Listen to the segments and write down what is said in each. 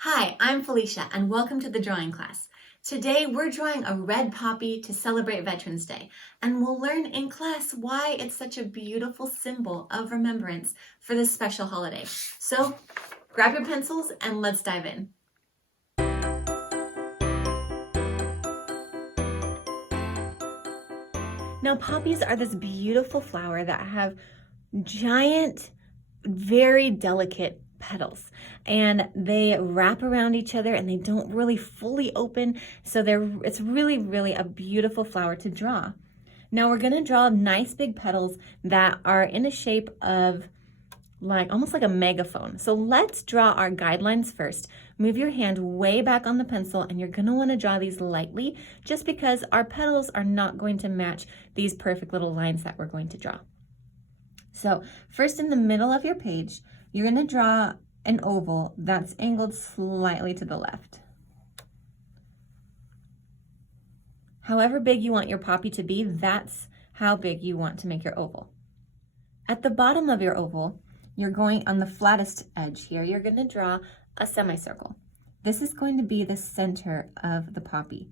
Hi, I'm Felicia and welcome to the drawing class. Today we're drawing a red poppy to celebrate Veterans Day, and we'll learn in class why it's such a beautiful symbol of remembrance for this special holiday. So grab your pencils and let's dive in. Now poppies are this beautiful flower that have giant, very delicate petals, and they wrap around each other and they don't really fully open, so it's really a beautiful flower to draw. Now we're going to draw nice big petals that are in a shape of almost like a megaphone. So let's draw our guidelines first. Move your hand way back on the pencil, and you're going to want to draw these lightly just because our petals are not going to match these perfect little lines that we're going to draw. So first, in the middle of your page, you're going to draw an oval that's angled slightly to the left. However big you want your poppy to be, that's how big you want to make your oval. At the bottom of your oval, you're going on the flattest edge here, you're going to draw a semicircle. This is going to be the center of the poppy.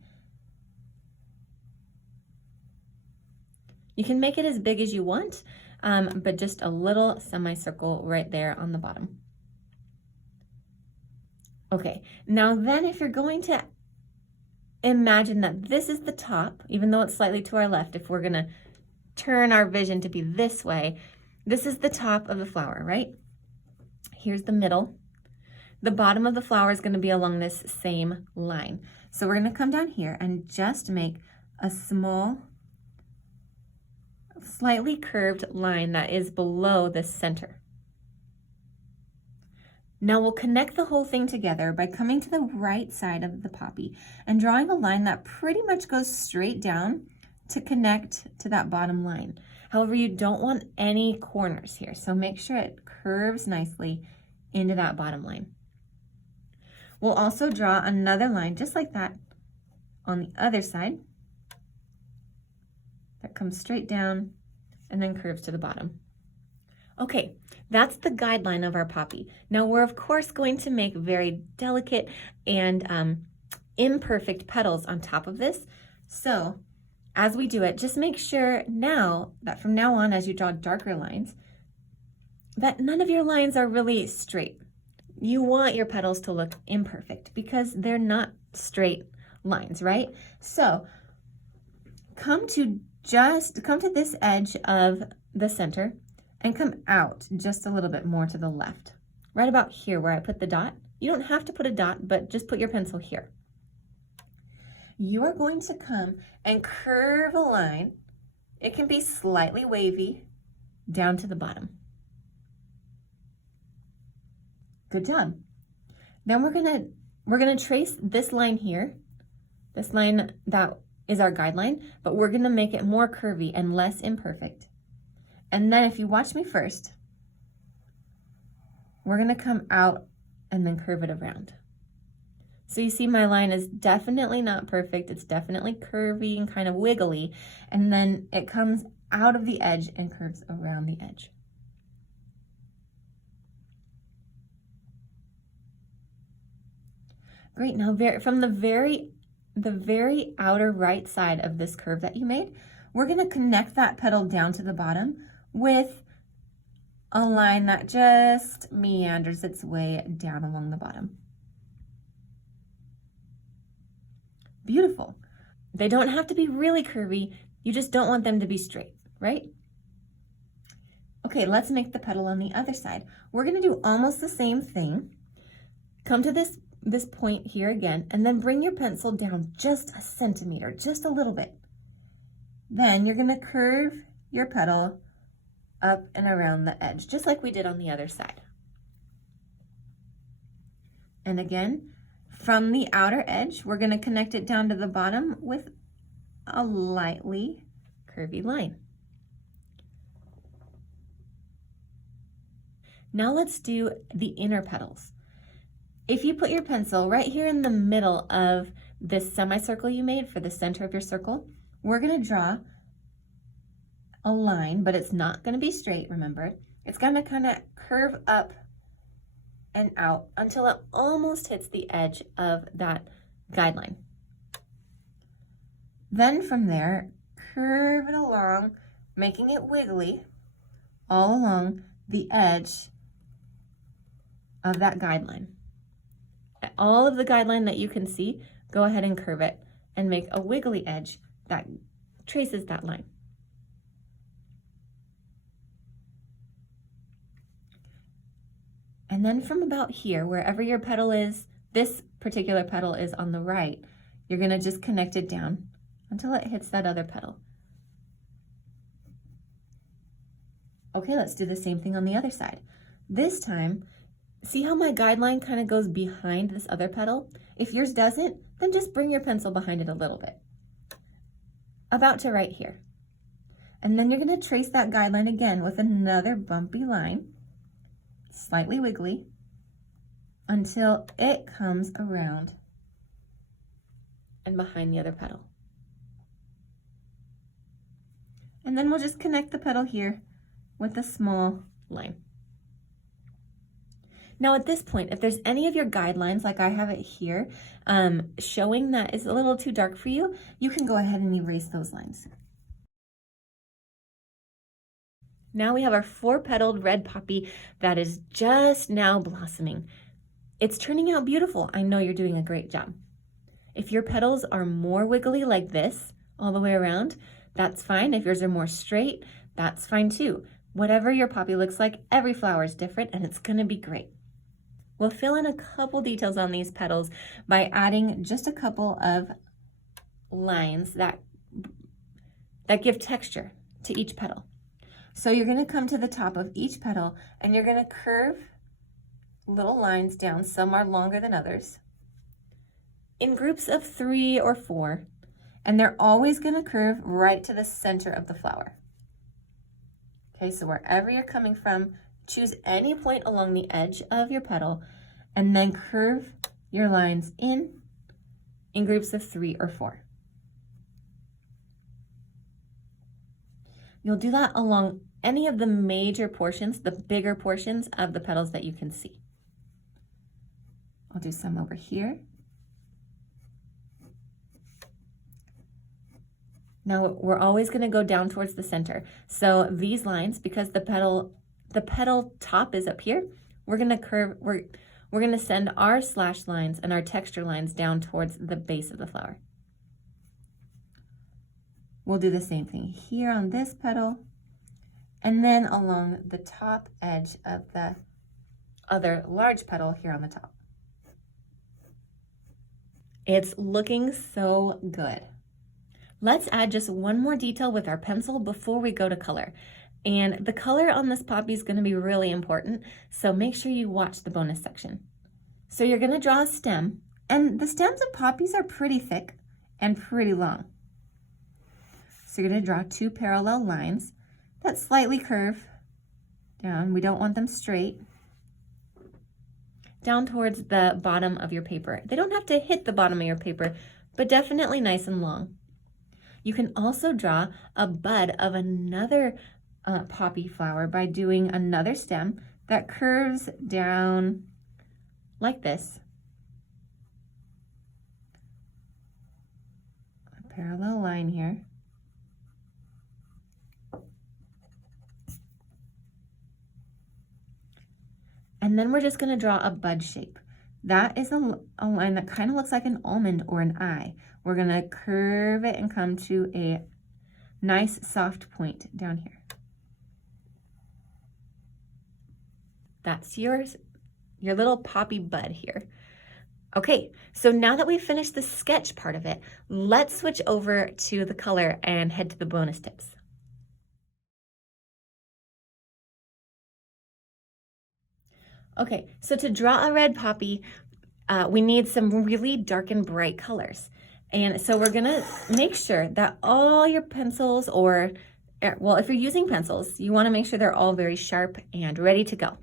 You can make it as big as you want, but just a little semicircle right there on the bottom. Okay, now then if you're going to imagine that this is the top, even though it's slightly to our left, if we're gonna turn our vision to be this way, this is the top of the flower, right? Here's the middle. The bottom of the flower is gonna be along this same line. So we're gonna come down here and just make a small, slightly curved line that is below the center. Now we'll connect the whole thing together by coming to the right side of the poppy and drawing a line that pretty much goes straight down to connect to that bottom line. However, you don't want any corners here, so make sure it curves nicely into that bottom line. We'll also draw another line just like that on the other side that comes straight down and then curves to the bottom. Okay, that's the guideline of our poppy. Now we're of course going to make very delicate and imperfect petals on top of this. So as we do it, just make sure now that from now on, as you draw darker lines, that none of your lines are really straight. You want your petals to look imperfect because they're not straight lines, right? So come to this edge of the center and come out just a little bit more to the left, right about here where I put the dot. You don't have to put a dot, but just put your pencil here. You are going to come and curve a line. It can be slightly wavy down to the bottom. Good job. Then we're gonna trace this line here, this line that is our guideline, but we're gonna make it more curvy and less imperfect. And then if you watch me first, we're gonna come out and then curve it around. So you see my line is definitely not perfect. It's definitely curvy and kind of wiggly. And then it comes out of the edge and curves around the edge. Great, now from the very outer right side of this curve that you made, we're gonna connect that petal down to the bottom with a line that just meanders its way down along the bottom. Beautiful. They don't have to be really curvy, you just don't want them to be straight, right? Okay, let's make the petal on the other side. We're gonna do almost the same thing. Come to this point here again, and then bring your pencil down just a centimeter, just a little bit. Then you're gonna curve your petal up and around the edge, just like we did on the other side. And again, from the outer edge, we're gonna connect it down to the bottom with a lightly curvy line. Now let's do the inner petals. If you put your pencil right here in the middle of this semicircle you made for the center of your circle, we're gonna draw a line, but it's not gonna be straight, remember. It's gonna kind of curve up and out until it almost hits the edge of that guideline. Then from there, curve it along, making it wiggly all along the edge of that guideline. All of the guideline that you can see, go ahead and curve it and make a wiggly edge that traces that line. And then from about here, wherever your petal is, this particular petal is on the right, you're gonna just connect it down until it hits that other petal. Okay, let's do the same thing on the other side. This time, see how my guideline kind of goes behind this other petal? If yours doesn't, then just bring your pencil behind it a little bit. About to right here. And then you're gonna trace that guideline again with another bumpy line, slightly wiggly, until it comes around and behind the other petal. And then we'll just connect the petal here with a small line. Now at this point, if there's any of your guidelines, like I have it here, showing that it's a little too dark for you, you can go ahead and erase those lines. Now we have our 4-petaled red poppy that is just now blossoming. It's turning out beautiful. I know you're doing a great job. If your petals are more wiggly like this all the way around, that's fine. If yours are more straight, that's fine too. Whatever your poppy looks like, every flower is different and it's gonna be great. We'll fill in a couple details on these petals by adding just a couple of lines that give texture to each petal. So you're gonna come to the top of each petal and you're gonna curve little lines down. Some are longer than others, in groups of 3 or 4, and they're always gonna curve right to the center of the flower. Okay, so wherever you're coming from, choose any point along the edge of your petal and then curve your lines in groups of 3 or 4. You'll do that along any of the major portions, the bigger portions of the petals that you can see. I'll do some over here. Now we're always going to go down towards the center. So these lines, because the petal top is up here, we're going to curve, we're going to send our slash lines and our texture lines down towards the base of the flower. We'll do the same thing here on this petal, and then along the top edge of the other large petal here on the top. It's looking so good. Let's add just one more detail with our pencil before we go to color. And the color on this poppy is going to be really important, so make sure you watch the bonus section. So you're going to draw a stem, and the stems of poppies are pretty thick and pretty long. So you're going to draw 2 parallel lines that slightly curve down. We don't want them straight. Down towards the bottom of your paper. They don't have to hit the bottom of your paper, but definitely nice and long. You can also draw a bud of another poppy flower by doing another stem that curves down like this. A parallel line here. And then we're just going to draw a bud shape. That is a line that kind of looks like an almond or an eye. We're going to curve it and come to a nice soft point down here. That's your little poppy bud here. Okay, so now that we've finished the sketch part of it, let's switch over to the color and head to the bonus tips. Okay, so to draw a red poppy, we need some really dark and bright colors. And so we're gonna make sure that all your pencils, or, well, if you're using pencils, you wanna make sure they're all very sharp and ready to go.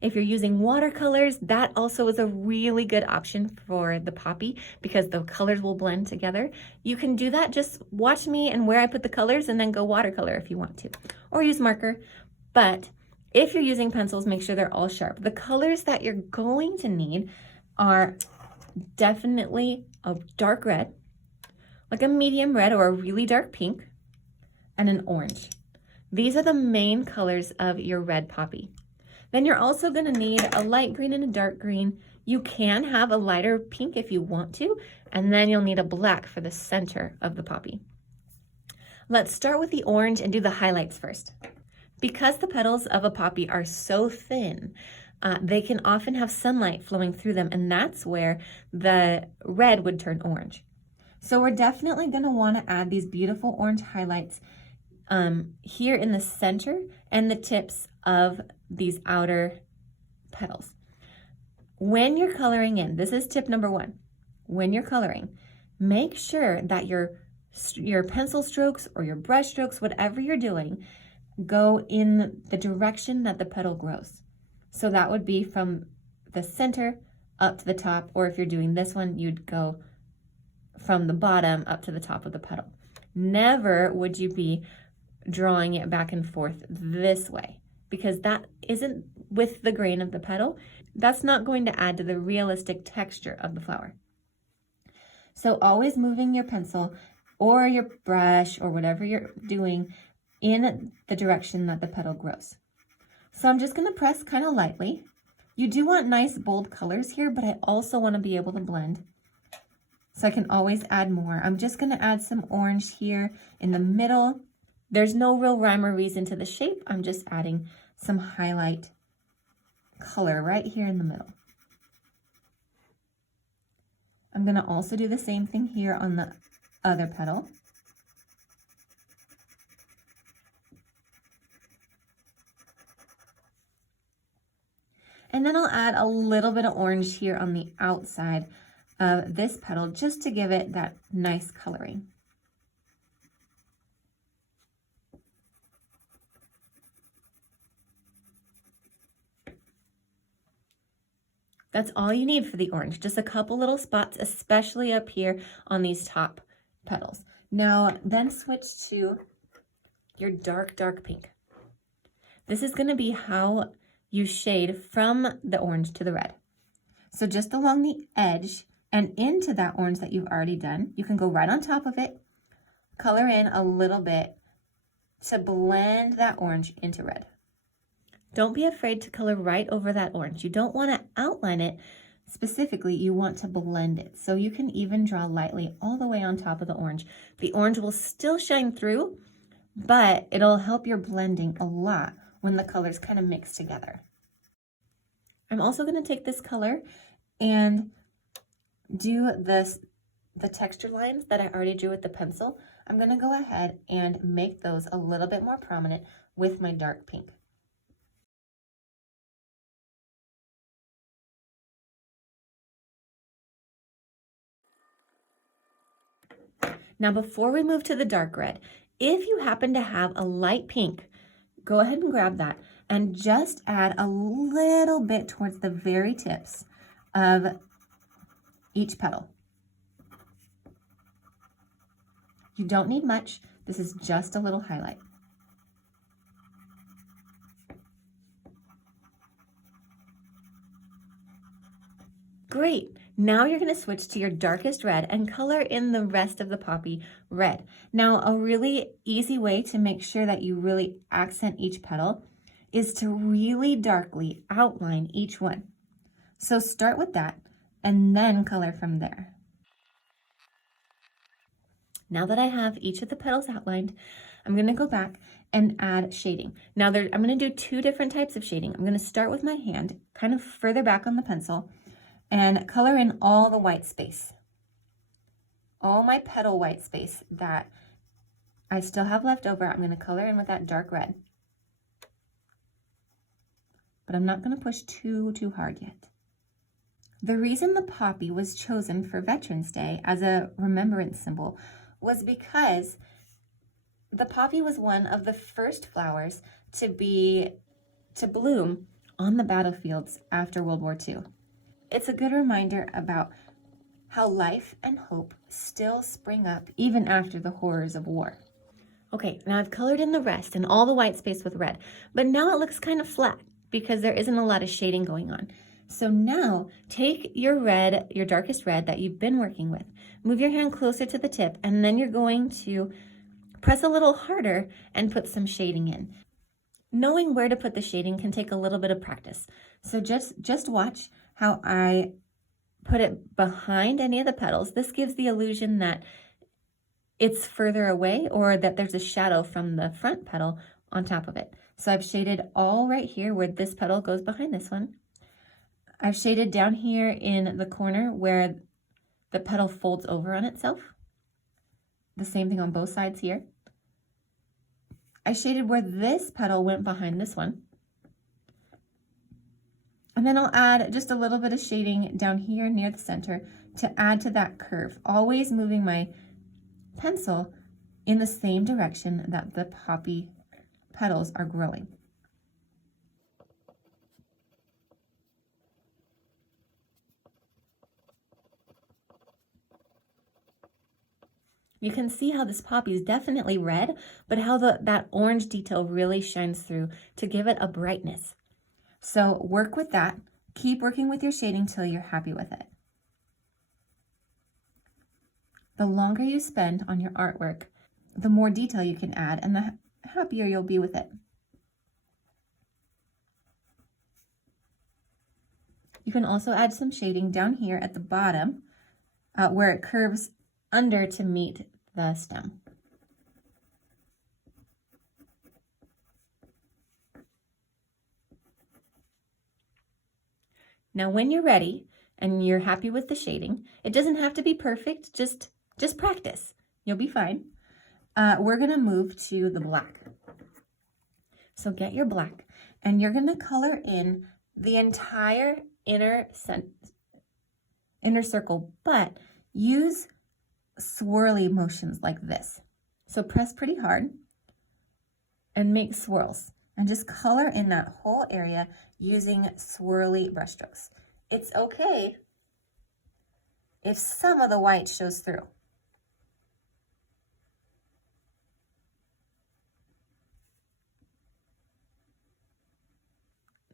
If you're using watercolors, that also is a really good option for the poppy because the colors will blend together. You can do that, just watch me and where I put the colors and then go watercolor if you want to, or use marker. But If you're using pencils, make sure they're all sharp. The colors that you're going to need are definitely a dark red, like a medium red or a really dark pink, and an orange. These are the main colors of your red poppy. Then you're also going to need a light green and a dark green. You can have a lighter pink if you want to, and then you'll need a black for the center of the poppy. Let's start with the orange and do the highlights first. Because the petals of a poppy are so thin, they can often have sunlight flowing through them, and that's where the red would turn orange. So we're definitely going to want to add these beautiful orange highlights here in the center and the tips of these outer petals. When you're coloring in, this is tip number 1. When you're coloring, make sure that your pencil strokes or your brush strokes, whatever you're doing, go in the direction that the petal grows. So that would be from the center up to the top, or if you're doing this one, you'd go from the bottom up to the top of the petal. Never would you be drawing it back and forth this way, because that isn't with the grain of the petal. That's not going to add to the realistic texture of the flower. So always moving your pencil or your brush or whatever you're doing in the direction that the petal grows. So I'm just going to press kind of lightly. You do want nice bold colors here, but I also want to be able to blend. So I can always add more. I'm just going to add some orange here in the middle. There's no real rhyme or reason to the shape. I'm just adding some highlight color right here in the middle. I'm going to also do the same thing here on the other petal. And then I'll add a little bit of orange here on the outside of this petal just to give it that nice coloring. That's all you need for the orange, just a couple little spots, especially up here on these top petals. Now, then switch to your dark, dark pink. This is going to be how you shade from the orange to the red. So just along the edge and into that orange that you've already done, you can go right on top of it, color in a little bit to blend that orange into red. Don't be afraid to color right over that orange. You don't want to outline it specifically, you want to blend it. So you can even draw lightly all the way on top of the orange. The orange will still shine through, but it'll help your blending a lot when the colors kind of mix together. I'm also going to take this color and do the texture lines that I already drew with the pencil. I'm going to go ahead and make those a little bit more prominent with my dark pink. Now, before we move to the dark red, if you happen to have a light pink, go ahead and grab that and just add a little bit towards the very tips of each petal. You don't need much. This is just a little highlight. Great. Now you're going to switch to your darkest red and color in the rest of the poppy red. Now, a really easy way to make sure that you really accent each petal is to really darkly outline each one. So start with that and then color from there. Now that I have each of the petals outlined, I'm going to go back and add shading. Now I'm going to do 2 different types of shading. I'm going to start with my hand, kind of further back on the pencil, and color in all the white space. All my petal white space that I still have left over, I'm going to color in with that dark red. But I'm not going to push too hard yet. The reason the poppy was chosen for Veterans Day as a remembrance symbol was because the poppy was one of the first flowers to bloom on the battlefields after World War II. It's a good reminder about how life and hope still spring up even after the horrors of war. Okay, now I've colored in the rest and all the white space with red, but now it looks kind of flat because there isn't a lot of shading going on. So now take your red, your darkest red that you've been working with, move your hand closer to the tip, and then you're going to press a little harder and put some shading in. Knowing where to put the shading can take a little bit of practice. So just watch how I put it behind any of the petals. This gives the illusion that it's further away or that there's a shadow from the front petal on top of it. So I've shaded all right here where this petal goes behind this one. I've shaded down here in the corner where the petal folds over on itself. The same thing on both sides here. I shaded where this petal went behind this one. And then I'll add just a little bit of shading down here near the center to add to that curve, always moving my pencil in the same direction that the poppy petals are growing. You can see how this poppy is definitely red, but how that orange detail really shines through to give it a brightness. So work with that. Keep working with your shading till you're happy with it. The longer you spend on your artwork, the more detail you can add and the happier you'll be with it. You can also add some shading down here at the bottom where it curves under to meet the stem. Now when you're ready and you're happy with the shading, it doesn't have to be perfect, just practice. You'll be fine. We're gonna move to the black. So get your black and you're gonna color in the entire inner circle, but use swirly motions like this. So press pretty hard and make swirls and just color in that whole area using swirly brush strokes. It's okay if some of the white shows through.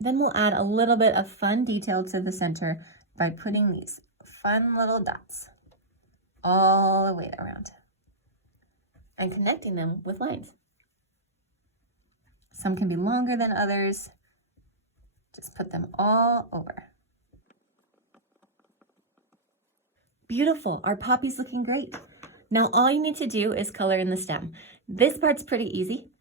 Then we'll add a little bit of fun detail to the center by putting these fun little dots all the way around and connecting them with lines. Some can be longer than others. Just put them all over. Beautiful, our poppy's looking great. Now all you need to do is color in the stem. This part's pretty easy.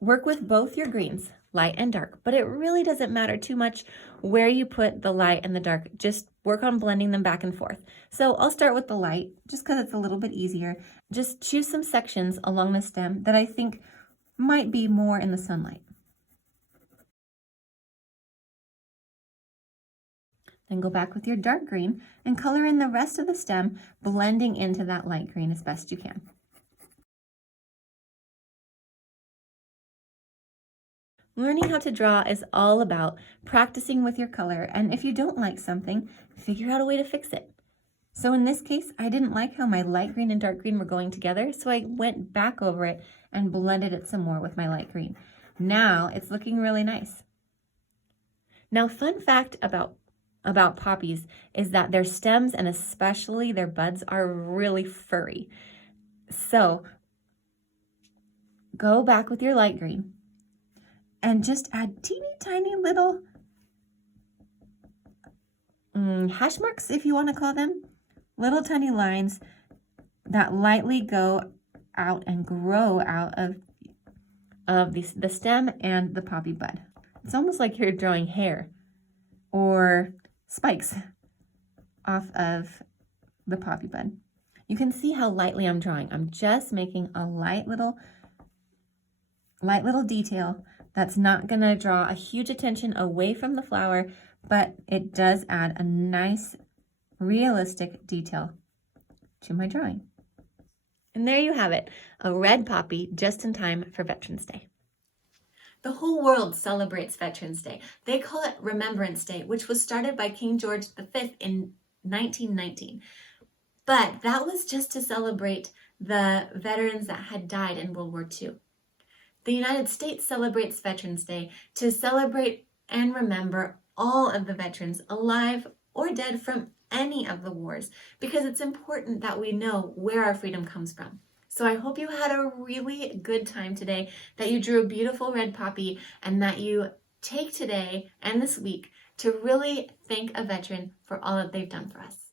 Work with both your greens, light and dark, but it really doesn't matter too much where you put the light and the dark. Just work on blending them back and forth. So I'll start with the light just because it's a little bit easier. Just choose some sections along the stem that I think might be more in the sunlight. Then go back with your dark green and color in the rest of the stem, blending into that light green as best you can. Learning how to draw is all about practicing with your color, and if you don't like something, figure out a way to fix it. So in this case, I didn't like how my light green and dark green were going together, so I went back over it and blended it some more with my light green. Now it's looking really nice. Now, fun fact about poppies is that their stems and especially their buds are really furry. So go back with your light green and just add teeny tiny little hash marks, if you want to call them, little tiny lines that lightly go out and grow out of the stem and the poppy bud. It's almost like you're drawing hair or spikes off of the poppy bud. You can see how lightly I'm drawing. I'm just making a light little detail that's not going to draw a huge attention away from the flower, but it does add a nice, realistic detail to my drawing. And there you have it, a red poppy just in time for Veterans Day. The whole world celebrates Veterans Day. They call it Remembrance Day, which was started by King George V in 1919. But that was just to celebrate the veterans that had died in World War II. The United States celebrates Veterans Day to celebrate and remember all of the veterans alive or dead from any of the wars, because it's important that we know where our freedom comes from. So I hope you had a really good time today, that you drew a beautiful red poppy, and that you take today and this week to really thank a veteran for all that they've done for us.